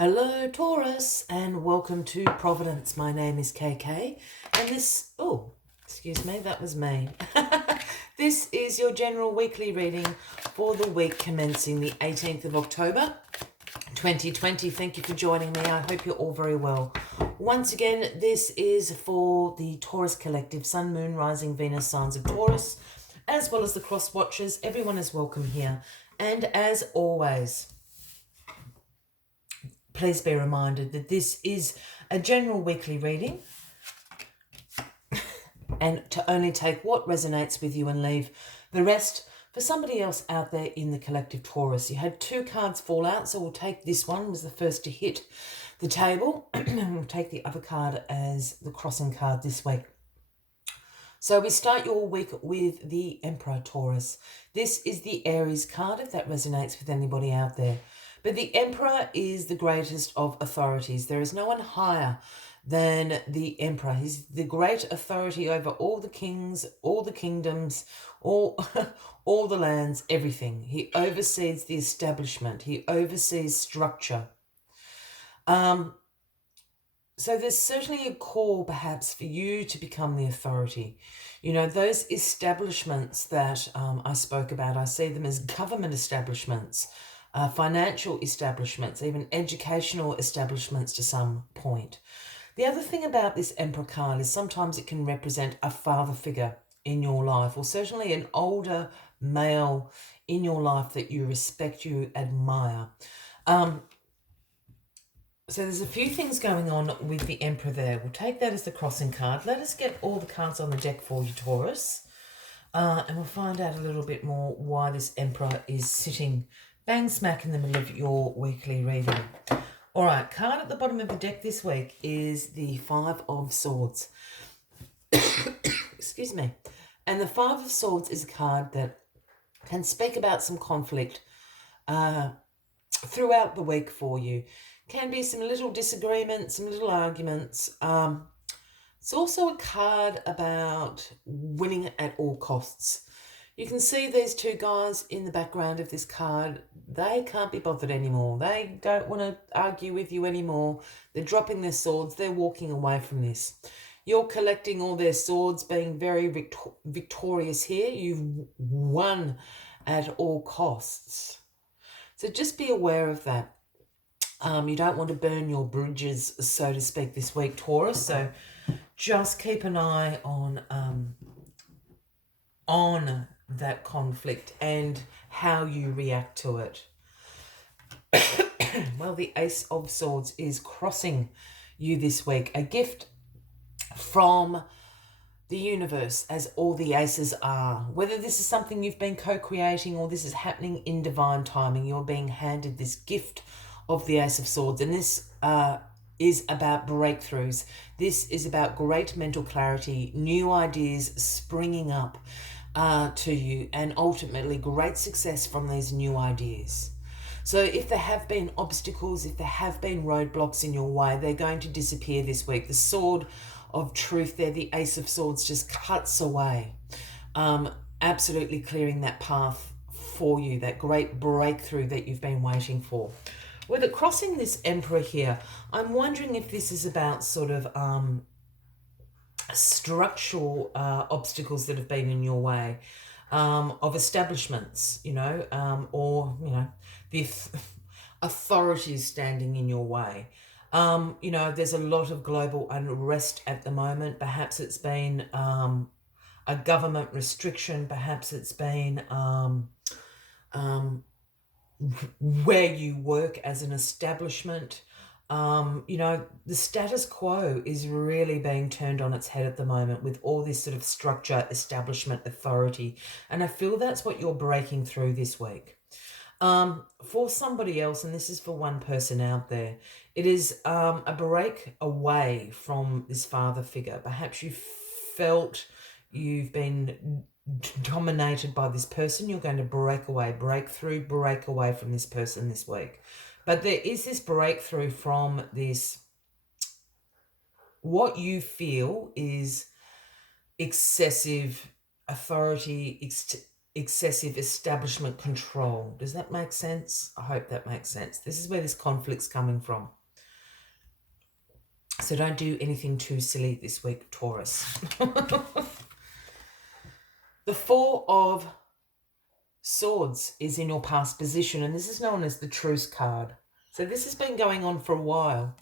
Hello, Taurus, and welcome to Providence. My name is KK, and excuse me, that was me. This is your general weekly reading for the week commencing the 18th of October, 2020. Thank you for joining me. I hope you're all very well. Once again, this is for the Taurus Collective, Sun, Moon, Rising, Venus, signs of Taurus, as well as the cross watchers. Everyone is welcome here. And as always, please be reminded that this is a general weekly reading and to only take what resonates with you and leave the rest for somebody else out there in the collective Taurus. You had two cards fall out, so we'll take this one, was the first to hit the table, and we'll take the other card as the crossing card this week. So we start your week with the Emperor, Taurus. This is the Aries card, if that resonates with anybody out there. But the Emperor is the greatest of authorities. There is no one higher than the Emperor. He's the great authority over all the kings, all the kingdoms, all the lands, everything. He oversees the establishment. He oversees structure. So there's certainly a call perhaps for you to become the authority. You know, those establishments that I spoke about, I see them as government establishments, financial establishments, even educational establishments to some point. The other thing about this Emperor card is sometimes it can represent a father figure in your life, or certainly an older male in your life that you respect, you admire. So there's a few things going on with the Emperor there. We'll take that as the crossing card. Let us get all the cards on the deck for you, Taurus. And we'll find out a little bit more why this Emperor is sitting bang smack in the middle of your weekly reading. All right, card at the bottom of the deck this week is the Five of Swords. Excuse me. And the Five of Swords is a card that can speak about some conflict throughout the week for you. Can be some little disagreements, some little arguments. It's also a card about winning at all costs. You can see these two guys in the background of this card. They can't be bothered anymore. They don't want to argue with you anymore. They're dropping their swords. They're walking away from this. You're collecting all their swords, being very victorious here. You've won at all costs. So just be aware of that. You don't want to burn your bridges, so to speak, this week, Taurus. So just keep an eye on that conflict and how you react to it. Well, the Ace of Swords is crossing you this week. A gift from the universe, as all the aces are. Whether this is something you've been co-creating or this is happening in divine timing, you're being handed this gift of the Ace of Swords, and this is about breakthroughs. This is about great mental clarity, new ideas springing up to you, and ultimately great success from these new ideas. So if there have been obstacles, if there have been roadblocks in your way, they're going to disappear this week. The Sword of Truth there, the Ace of Swords, just cuts away, absolutely clearing that path for you, that great breakthrough that you've been waiting for. With it crossing this Emperor here, I'm wondering if this is about sort of structural obstacles that have been in your way, of establishments, or, the authorities standing in your way. There's a lot of global unrest at the moment. Perhaps it's been a government restriction. Perhaps it's been where you work as an establishment. The status quo is really being turned on its head at the moment with all this sort of structure, establishment, authority. And I feel that's what you're breaking through this week. For somebody else, and this is for one person out there, it is a break away from this father figure. Perhaps you felt you've been dominated by this person. You're going to break away from this person this week. But there is this breakthrough from this, what you feel is excessive authority, excessive establishment control. Does that make sense? I hope that makes sense. This is where this conflict's coming from. So don't do anything too silly this week, Taurus. The Four of Swords is in your past position, and this is known as the Truce card. So this has been going on for a while.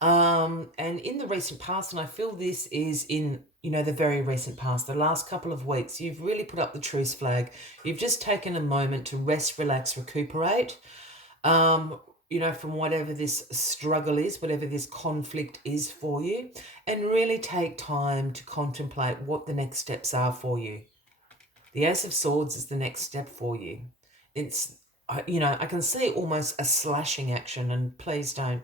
And in the recent past, and I feel this is in, the very recent past, the last couple of weeks, you've really put up the truce flag. You've just taken a moment to rest, relax, recuperate, from whatever this struggle is, whatever this conflict is for you, and really take time to contemplate what the next steps are for you. The Ace of Swords is the next step for you. It's, I can see almost a slashing action, and please don't,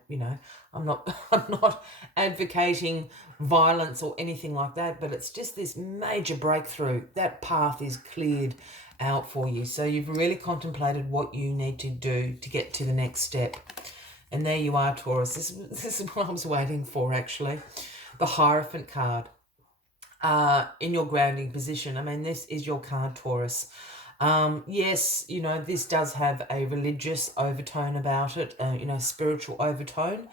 I'm not advocating violence or anything like that, but it's just this major breakthrough. That path is cleared out for you. So you've really contemplated what you need to do to get to the next step. And there you are, Taurus. This is what I was waiting for, actually. The Hierophant card. In your grounding position. I mean, this is your card, Taurus. Yes, this does have a religious overtone about it, spiritual overtone.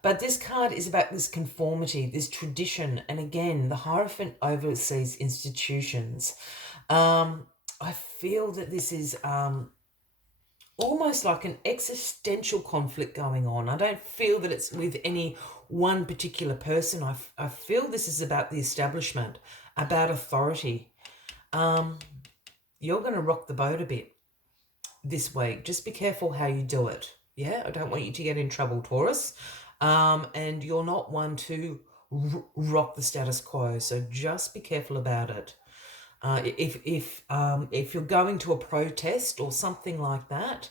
But this card is about this conformity, this tradition. And again, the Hierophant oversees institutions. I feel that this is almost like an existential conflict going on. I don't feel that it's with any one particular person. I feel this is about the establishment, about authority. You're going to rock the boat a bit this week. Just be careful how you do it. Yeah, I don't want you to get in trouble, Taurus. And you're not one to rock the status quo, so just be careful about it. If you're going to a protest or something like that,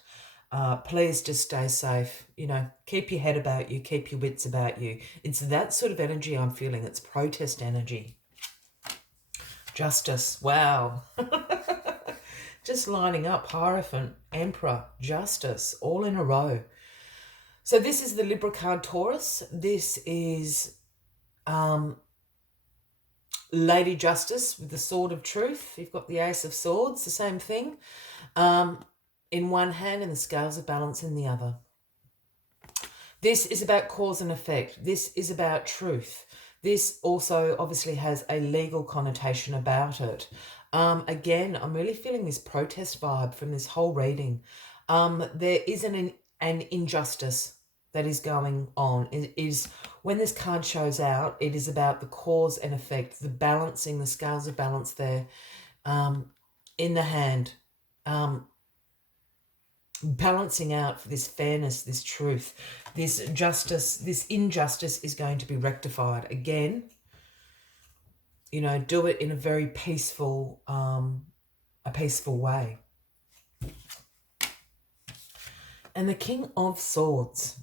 please just stay safe. Keep your head about you, keep your wits about you. It's that sort of energy I'm feeling. It's protest energy. Justice. Wow. Just lining up. Hierophant, Emperor, Justice, all in a row. So this is the Libra card, Taurus. This is Lady Justice with the Sword of Truth. You've got the Ace of Swords, the same thing, in one hand and the scales of balance in the other. This is about cause and effect. This is about truth. This also obviously has a legal connotation about it. Again, I'm really feeling this protest vibe from this whole reading. There is an injustice that is going on. It is, when this card shows out, it is about the cause and effect, the balancing, the scales of balance there in the hand, balancing out for this fairness, this truth, this justice, this injustice is going to be rectified. Again, do it in a very peaceful way. And the King of Swords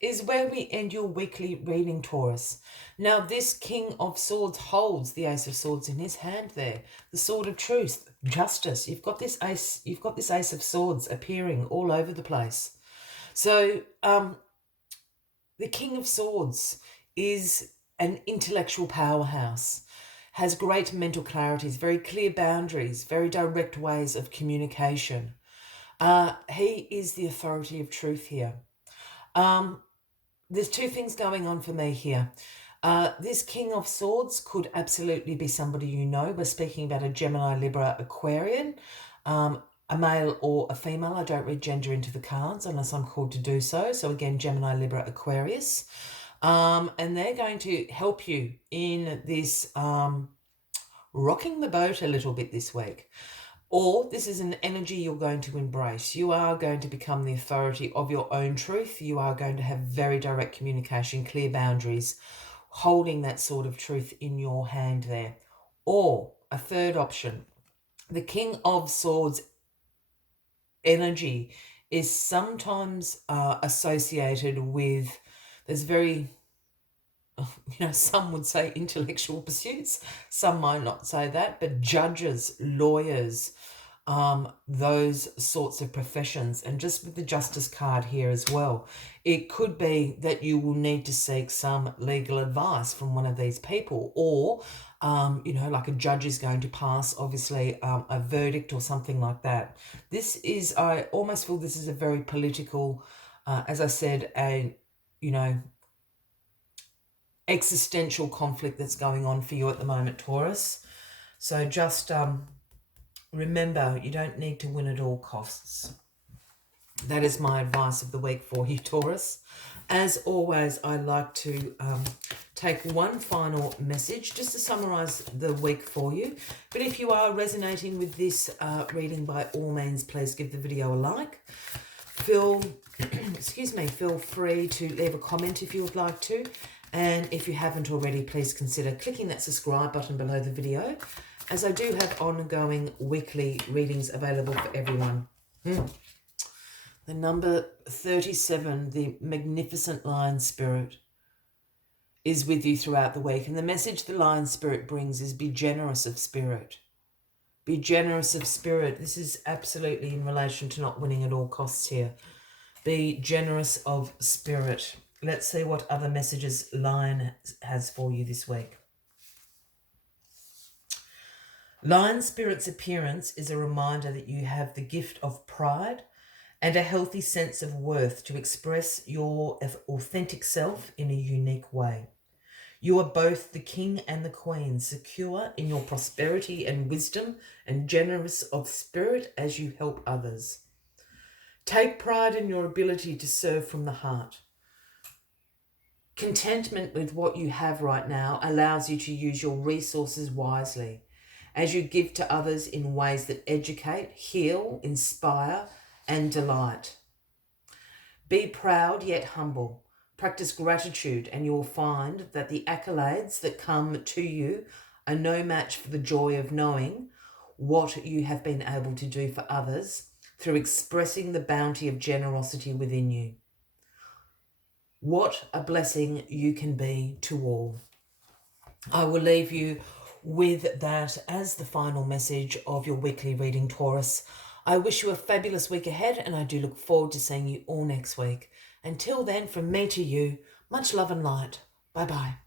is where we end your weekly reading, Taurus. Now, this King of Swords holds the Ace of Swords in his hand there, the Sword of Truth, Justice. You've got this Ace of Swords appearing all over the place. So, the King of Swords is an intellectual powerhouse, has great mental clarities, very clear boundaries, very direct ways of communication. He is the authority of truth here. There's two things going on for me here. This King of Swords could absolutely be somebody you know. We're speaking about a Gemini, Libra, Aquarian, a male or a female. I don't read gender into the cards unless I'm called to do so. So again, Gemini, Libra, Aquarius. And they're going to help you in this rocking the boat a little bit this week. Or this is an energy you're going to embrace. You are going to become the authority of your own truth. You are going to have very direct communication, clear boundaries, holding that sword of truth in your hand there. Or a third option, the King of Swords energy is sometimes associated with, there's very, some would say intellectual pursuits. Some might not say that, but judges, lawyers, those sorts of professions. And just with the Justice card here as well, it could be that you will need to seek some legal advice from one of these people, or you know, like a judge is going to pass, obviously, a verdict or something like that. This is, I almost feel this is a very political, as I said, a, you know, existential conflict that's going on for you at the moment, Taurus. So just remember, you don't need to win at all costs. That is my advice of the week for you, Taurus. As always, I like to take one final message just to summarize the week for you. But if you are resonating with this reading, by all means, please give the video a like. Feel free to leave a comment if you would like to. And if you haven't already, please consider clicking that subscribe button below the video, as I do have ongoing weekly readings available for everyone. The number 37, the magnificent Lion Spirit, is with you throughout the week. And the message the Lion Spirit brings is be generous of spirit. Be generous of spirit. This is absolutely in relation to not winning at all costs here. Be generous of spirit. Let's see what other messages Lion has for you this week. Lion Spirit's appearance is a reminder that you have the gift of pride and a healthy sense of worth to express your authentic self in a unique way. You are both the king and the queen, secure in your prosperity and wisdom, and generous of spirit as you help others. Take pride in your ability to serve from the heart. Contentment with what you have right now allows you to use your resources wisely as you give to others in ways that educate, heal, inspire, and delight. Be proud yet humble. Practice gratitude, and you will find that the accolades that come to you are no match for the joy of knowing what you have been able to do for others through expressing the bounty of generosity within you. What a blessing you can be to all. I will leave you with that as the final message of your weekly reading, Taurus. I wish you a fabulous week ahead, and I do look forward to seeing you all next week. Until then, from me to you, much love and light. Bye-bye.